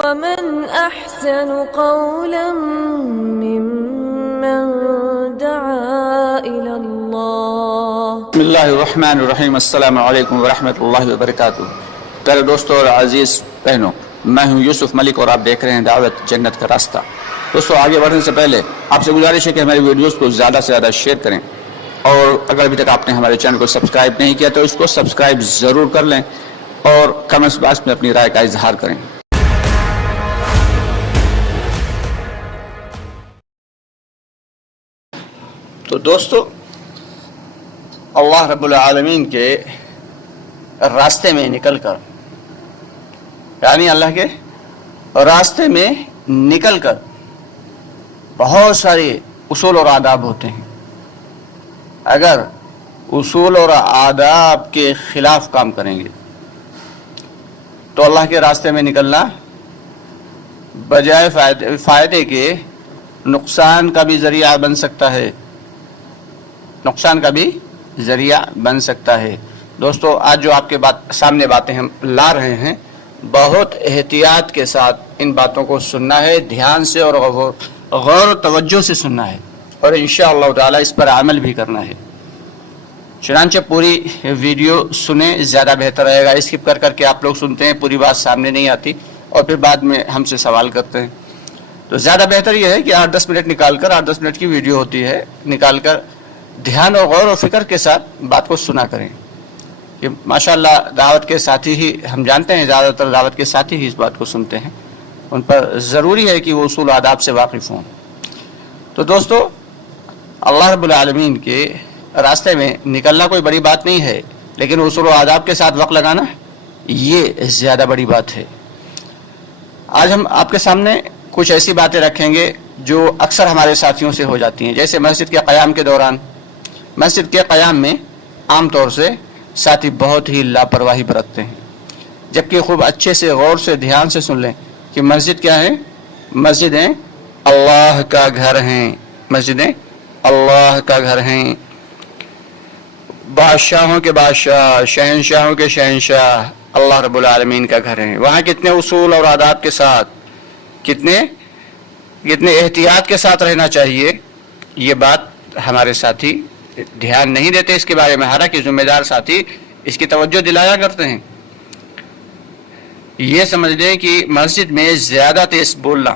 ومن أحسن قولا ممن دعا إلى الله. بسم اللہ الرحمن الرحیم. السلام علیکم ورحمۃ اللہ وبرکاتہ. پیارے دوستوں اور عزیز بہنوں، میں ہوں یوسف ملک اور آپ دیکھ رہے ہیں دعوت جنت کا راستہ. دوستوں، آگے بڑھنے سے پہلے آپ سے گزارش ہے کہ ہماری ویڈیوز کو زیادہ سے زیادہ شیئر کریں، اور اگر ابھی تک آپ نے ہمارے چینل کو سبسکرائب نہیں کیا تو اس کو سبسکرائب ضرور کر لیں اور کمنٹس باکس میں اپنی رائے کا اظہار کریں. تو دوستو، اللہ رب العالمین کے راستے میں نکل کر، یعنی اللہ کے راستے میں نکل کر بہت سارے اصول اور آداب ہوتے ہیں. اگر اصول اور آداب کے خلاف کام کریں گے تو اللہ کے راستے میں نکلنا بجائے فائدے کے نقصان کا بھی ذریعہ بن سکتا ہے، نقصان کا بھی ذریعہ بن سکتا ہے. دوستو، آج جو آپ کے سامنے باتیں ہم لا رہے ہیں، بہت احتیاط کے ساتھ ان باتوں کو سننا ہے، دھیان سے اور غور و توجہ سے سننا ہے، اور انشاءاللہ تعالی اس پر عمل بھی کرنا ہے. چنانچہ پوری ویڈیو سنیں، زیادہ بہتر رہے گا. اسکپ کر کر کے آپ لوگ سنتے ہیں، پوری بات سامنے نہیں آتی اور پھر بعد میں ہم سے سوال کرتے ہیں. تو زیادہ بہتر یہ ہے کہ 8-10 منٹ نکال کر، 8-10 منٹ کی ویڈیو ہوتی ہے، نکال کر دھیان اور غور و فکر کے ساتھ بات کو سنا کریں. کہ ماشاءاللہ دعوت کے ساتھی ہی، ہم جانتے ہیں زیادہ تر دعوت کے ساتھی ہی اس بات کو سنتے ہیں، ان پر ضروری ہے کہ وہ اصول آداب سے واقف ہوں. تو دوستو، اللہ رب العالمین کے راستے میں نکلنا کوئی بڑی بات نہیں ہے، لیکن اصول و آداب کے ساتھ وقت لگانا یہ زیادہ بڑی بات ہے. آج ہم آپ کے سامنے کچھ ایسی باتیں رکھیں گے جو اکثر ہمارے ساتھیوں سے ہو جاتی ہیں. جیسے مسجد کے قیام کے دوران، مسجد کے قیام میں عام طور سے ساتھی بہت ہی لاپرواہی برتتے ہیں، جبکہ خوب اچھے سے غور سے دھیان سے سن لیں کہ مسجد کیا ہے؟ مسجدیں اللہ کا گھر ہیں، مسجدیں اللہ کا گھر ہیں. بادشاہوں کے بادشاہ، شہنشاہوں کے شہنشاہ اللہ رب العالمین کا گھر ہیں. وہاں کتنے اصول اور آداب کے ساتھ، کتنے احتیاط کے ساتھ رہنا چاہیے، یہ بات ہمارے ساتھی دھیان نہیں دیتے اس کے بارے میں. حالانکہ ذمہ دار ساتھی اس کی توجہ دلایا کرتے ہیں. یہ سمجھ لیں کہ مسجد میں زیادہ تیز بولنا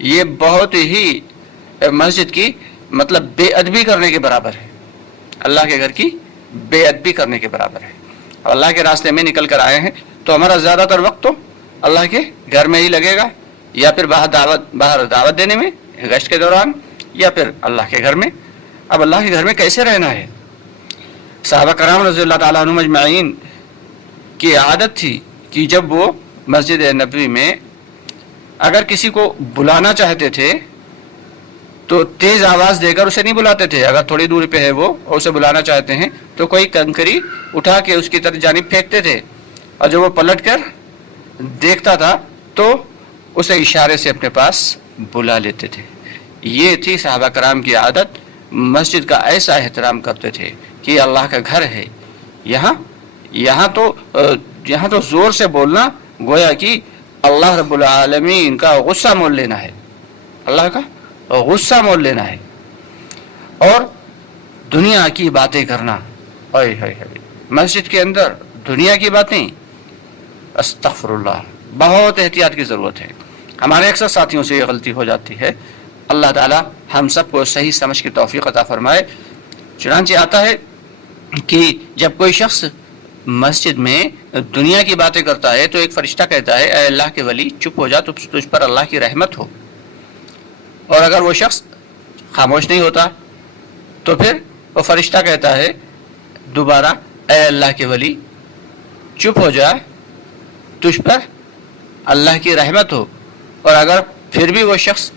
یہ بہت ہی مسجد کی مطلب بے ادبی کرنے کے برابر ہے، اللہ کے گھر کی بے ادبی کرنے کے برابر ہے. اور اللہ کے راستے میں نکل کر آئے ہیں تو ہمارا زیادہ تر وقت تو اللہ کے گھر میں ہی لگے گا، یا پھر باہر دعوت دینے میں گشت کے دوران، یا پھر اللہ کے گھر میں. اب اللہ کے گھر میں کیسے رہنا ہے؟ صحابہ کرام رضی اللہ تعالیٰ عنہم اجمعین کی عادت تھی کہ جب وہ مسجد نبوی میں اگر کسی کو بلانا چاہتے تھے تو تیز آواز دے کر اسے نہیں بلاتے تھے. اگر تھوڑی دوری پہ ہے وہ اور اسے بلانا چاہتے ہیں تو کوئی کنکری اٹھا کے اس کی طرف جانب پھینکتے تھے، اور جب وہ پلٹ کر دیکھتا تھا تو اسے اشارے سے اپنے پاس بلا لیتے تھے. یہ تھی صحابہ کرام کی عادت. مسجد کا ایسا احترام کرتے تھے کہ اللہ کا گھر ہے. یہاں تو زور سے بولنا گویا کہ اللہ رب العالمین کا غصہ مول لینا ہے، اللہ کا غصہ مول لینا ہے. اور دنیا کی باتیں کرنا، مسجد کے اندر دنیا کی باتیں، استغفر اللہ، بہت احتیاط کی ضرورت ہے. ہمارے اکثر ساتھیوں سے یہ غلطی ہو جاتی ہے. اللہ تعالی ہم سب کو صحیح سمجھ کی توفیق عطا فرمائے. چنانچہ آتا ہے کہ جب کوئی شخص مسجد میں دنیا کی باتیں کرتا ہے تو ایک فرشتہ کہتا ہے، اے اللہ کے ولی چپ ہو جا، تجھ پر اللہ کی رحمت ہو. اور اگر وہ شخص خاموش نہیں ہوتا تو پھر وہ فرشتہ کہتا ہے دوبارہ، اے اللہ کے ولی چپ ہو جا، تجھ پر اللہ کی رحمت ہو. اور اگر پھر بھی وہ شخص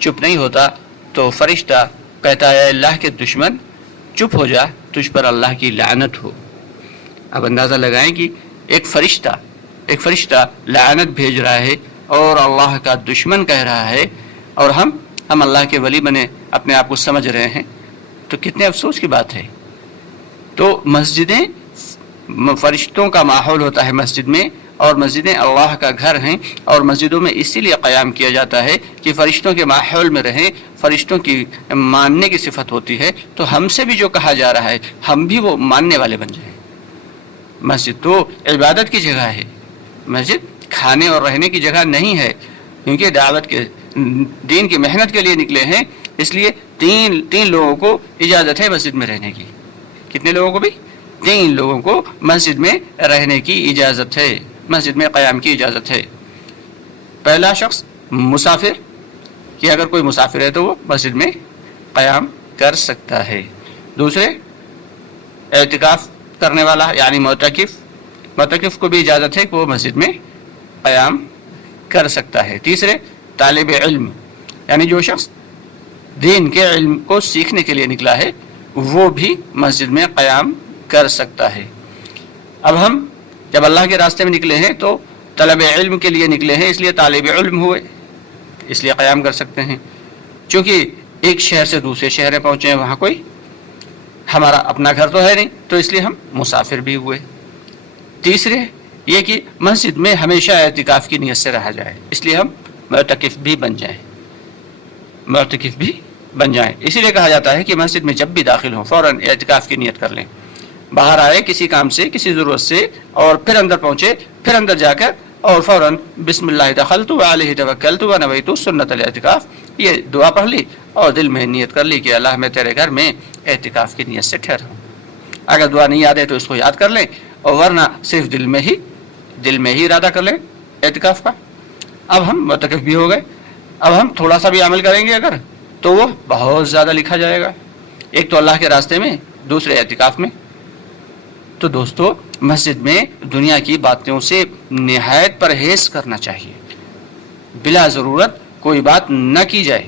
چپ نہیں ہوتا تو فرشتہ کہتا ہے، اے اللہ کے دشمن چپ ہو جا، تجھ پر اللہ کی لعنت ہو. اب اندازہ لگائیں کہ ایک فرشتہ لعنت بھیج رہا ہے اور اللہ کا دشمن کہہ رہا ہے، اور ہم اللہ کے ولی بنے اپنے آپ کو سمجھ رہے ہیں، تو کتنے افسوس کی بات ہے. تو مسجدیں فرشتوں کا ماحول ہوتا ہے مسجد میں، اور مسجدیں اللہ کا گھر ہیں، اور مسجدوں میں اسی لیے قیام کیا جاتا ہے کہ فرشتوں کے ماحول میں رہیں، فرشتوں کی ماننے کی صفت ہوتی ہے، تو ہم سے بھی جو کہا جا رہا ہے ہم بھی وہ ماننے والے بن جائیں۔ مسجد تو عبادت کی جگہ ہے، مسجد کھانے اور رہنے کی جگہ نہیں ہے، کیونکہ دعوت کے دین کی محنت کے لیے نکلے ہیں، اس لیے تین لوگوں کو اجازت ہے مسجد میں رہنے کی۔ کتنے لوگوں کو بھی؟ 3 لوگوں کو مسجد میں رہنے کی اجازت ہے، مسجد میں قیام کی اجازت ہے۔ پہلا شخص مسافر، کہ اگر کوئی مسافر ہے تو وہ مسجد میں قیام کر سکتا ہے۔ دوسرے اعتکاف کرنے والا یعنی معتکف کو بھی اجازت ہے کہ وہ مسجد میں قیام کر سکتا ہے۔ تیسرے طالب علم، یعنی جو شخص دین کے علم کو سیکھنے کے لیے نکلا ہے وہ بھی مسجد میں قیام کر سکتا ہے۔ اب ہم جب اللہ کے راستے میں نکلے ہیں تو طلب علم کے لیے نکلے ہیں، اس لیے طالب علم ہوئے، اس لیے قیام کر سکتے ہیں۔ چونکہ ایک شہر سے دوسرے شہر میں پہنچے ہیں، وہاں کوئی ہمارا اپنا گھر تو ہے نہیں، تو اس لیے ہم مسافر بھی ہوئے۔ تیسرے یہ کہ مسجد میں ہمیشہ اعتکاف کی نیت سے رہا جائے، اس لیے ہم معتکف بھی بن جائیں، اسی لیے کہا جاتا ہے کہ مسجد میں جب بھی داخل ہوں فوراً اعتکاف کی نیت کر لیں۔ باہر آئے کسی کام سے، کسی ضرورت سے، اور پھر اندر پہنچے، پھر اندر جا کر اور فوراً بسم اللہ دخلت وعلیہ توکلت ونویت سنت الاعتکاف، یہ دعا پڑھ لی اور دل میں نیت کر لی کہ اللہ میں تیرے گھر میں اعتکاف کی نیت سے ٹھہرا ہوں۔ اگر دعا نہیں یاد ہے تو اس کو یاد کر لیں، اور ورنہ صرف دل میں ہی ارادہ کر لیں اعتکاف کا۔ اب ہم معتکف بھی ہو گئے، اب ہم تھوڑا سا بھی عمل کریں گے اگر تو وہ بہت زیادہ لکھا جائے گا، ایک تو اللہ کے راستے میں، دوسرے اعتکاف میں۔ تو دوستو مسجد میں دنیا کی باتوں سے نہایت پرہیز کرنا چاہیے، بلا ضرورت کوئی بات نہ کی جائے،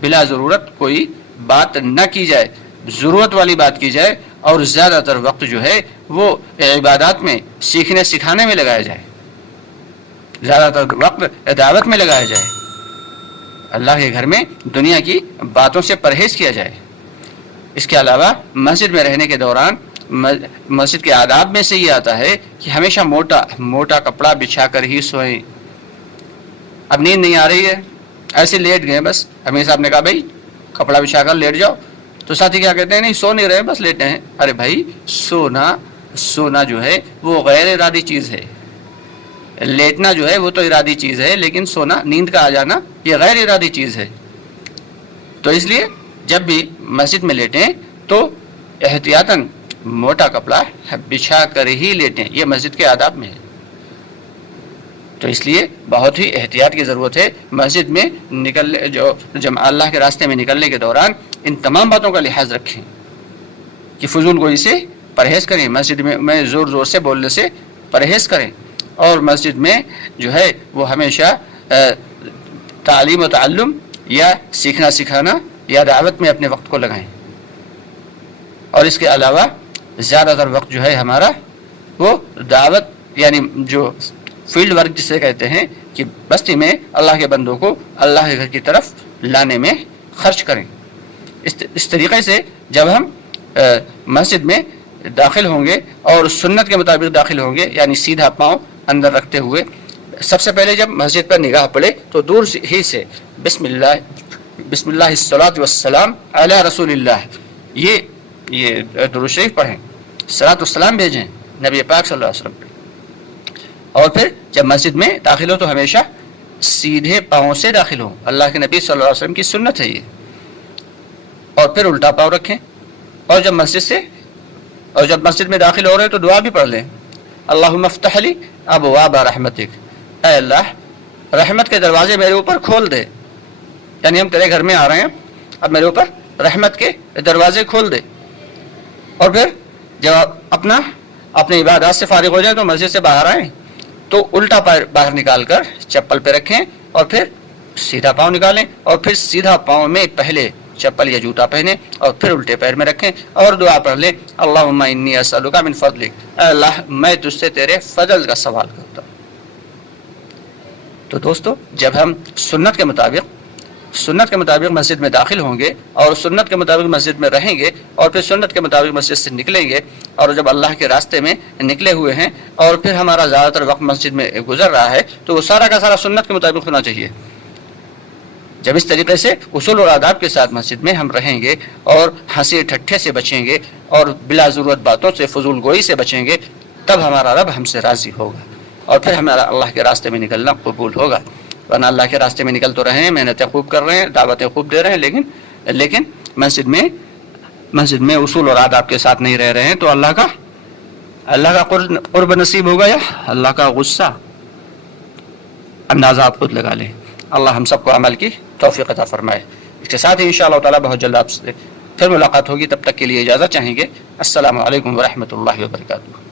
بلا ضرورت کوئی بات نہ کی جائے، ضرورت والی بات کی جائے، اور زیادہ تر وقت جو ہے وہ عبادات میں سیکھنے سکھانے میں لگایا جائے، زیادہ تر وقت دعوت میں لگایا جائے، اللہ کے گھر میں دنیا کی باتوں سے پرہیز کیا جائے۔ اس کے علاوہ مسجد میں رہنے کے دوران مسجد کے آداب میں سے یہ آتا ہے کہ ہمیشہ موٹا کپڑا بچھا کر ہی سوئیں۔ اب نیند نہیں آ رہی ہے، ایسے لیٹ گئے، بس امیر صاحب نے کہا بھائی کپڑا بچھا کر لیٹ جاؤ، تو ساتھی کیا کہتے ہیں، نہیں سو نہیں رہے، بس لیٹے ہیں۔ ارے بھائی سونا جو ہے وہ غیر ارادی چیز ہے، لیٹنا جو ہے وہ تو ارادی چیز ہے، لیکن سونا، نیند کا آ جانا، یہ غیر ارادی چیز ہے۔ تو اس لیے جب بھی مسجد میں لیٹیں تو احتیاطاً موٹا کپڑا بچھا کر ہی لیٹیں، یہ مسجد کے آداب میں ہے۔ تو اس لیے بہت ہی احتیاط کی ضرورت ہے مسجد میں جب اللہ کے راستے میں نکلنے کے دوران ان تمام باتوں کا لحاظ رکھیں کہ فضول گوئی سے پرہیز کریں، مسجد میں زور سے بولنے سے پرہیز کریں، اور مسجد میں جو ہے وہ ہمیشہ تعلیم و تعلم یا سیکھنا سکھانا یا دعوت میں اپنے وقت کو لگائیں۔ اور اس کے علاوہ زیادہ تر وقت جو ہے ہمارا وہ دعوت یعنی جو فیلڈ ورک جسے کہتے ہیں کہ بستی میں اللہ کے بندوں کو اللہ کے گھر کی طرف لانے میں خرچ کریں۔ اس طریقے سے جب ہم مسجد میں داخل ہوں گے اور سنت کے مطابق داخل ہوں گے، یعنی سیدھا پاؤں اندر رکھتے ہوئے، سب سے پہلے جب مسجد پر نگاہ پڑے تو دور ہی سے بسم اللہ الصلاۃ والسلام علی رسول اللہ، یہ درود شریف پڑھیں، صلاۃ والسلام بھیجیں نبی پاک صلی اللہ علیہ وسلم پہ۔ اور پھر جب مسجد میں داخل ہو تو ہمیشہ سیدھے پاؤں سے داخل ہو، اللہ کے نبی صلی اللہ علیہ وسلم کی سنت ہے یہ۔ اور پھر الٹا پاؤں رکھیں، اور جب مسجد میں داخل ہو رہے تو دعا بھی پڑھ لیں، اللہم افتح لی ابواب رحمتک، اے اللہ رحمت کے دروازے میرے اوپر کھول دے، یعنی ہم تیرے گھر میں آ رہے ہیں، اب میرے اوپر رحمت کے دروازے کھول دے۔ اور پھر جب اپنے عبادات سے فارغ ہو جائیں تو مسجد سے باہر آئیں تو الٹا پیر باہر نکال کر چپل پہ رکھیں، اور پھر سیدھا پاؤں نکالیں، اور پھر سیدھا پاؤں میں پہلے چپل یا جوتا پہنیں، اور پھر الٹے پیر میں رکھیں، اور دعا پڑھ لیں، اللہم انی اسألک من فضلک، اے اللہ میں تجھ سے تیرے فضل کا سوال کرتا ہوں۔ تو دوستو جب ہم سنت کے مطابق سنت کے مطابق مسجد میں داخل ہوں گے اور سنت کے مطابق مسجد میں رہیں گے اور پھر سنت کے مطابق مسجد سے نکلیں گے، اور جب اللہ کے راستے میں نکلے ہوئے ہیں اور پھر ہمارا زیادہ تر وقت مسجد میں گزر رہا ہے تو وہ سارا کا سارا سنت کے مطابق ہونا چاہیے۔ جب اس طریقے سے اصول اور آداب کے ساتھ مسجد میں ہم رہیں گے اور ہنسی ٹھٹھے سے بچیں گے اور بلا ضرورت باتوں سے فضول گوئی سے بچیں گے، تب ہمارا رب ہم سے راضی ہوگا اور پھر ہمارا اللہ کے راستے میں نکلنا قبول ہوگا۔ ورنہ اللہ کے راستے میں نکل تو رہے ہیں، محنتیں خوب کر رہے ہیں، دعوتیں خوب دے رہے ہیں، لیکن مسجد میں اصول اور آداب کے ساتھ نہیں رہ رہے ہیں تو اللہ کا قرب نصیب ہوگا یا اللہ کا غصہ؟ اندازہ آپ خود لگا لیں۔ اللہ ہم سب کو عمل کی توفیق عطا فرمائے۔ اس کے ساتھ ہی انشاءاللہ تعالی بہت جلد آپ سے پھر ملاقات ہوگی، تب تک کے لیے اجازت چاہیں گے۔ السلام علیکم ورحمۃ اللہ وبرکاتہ۔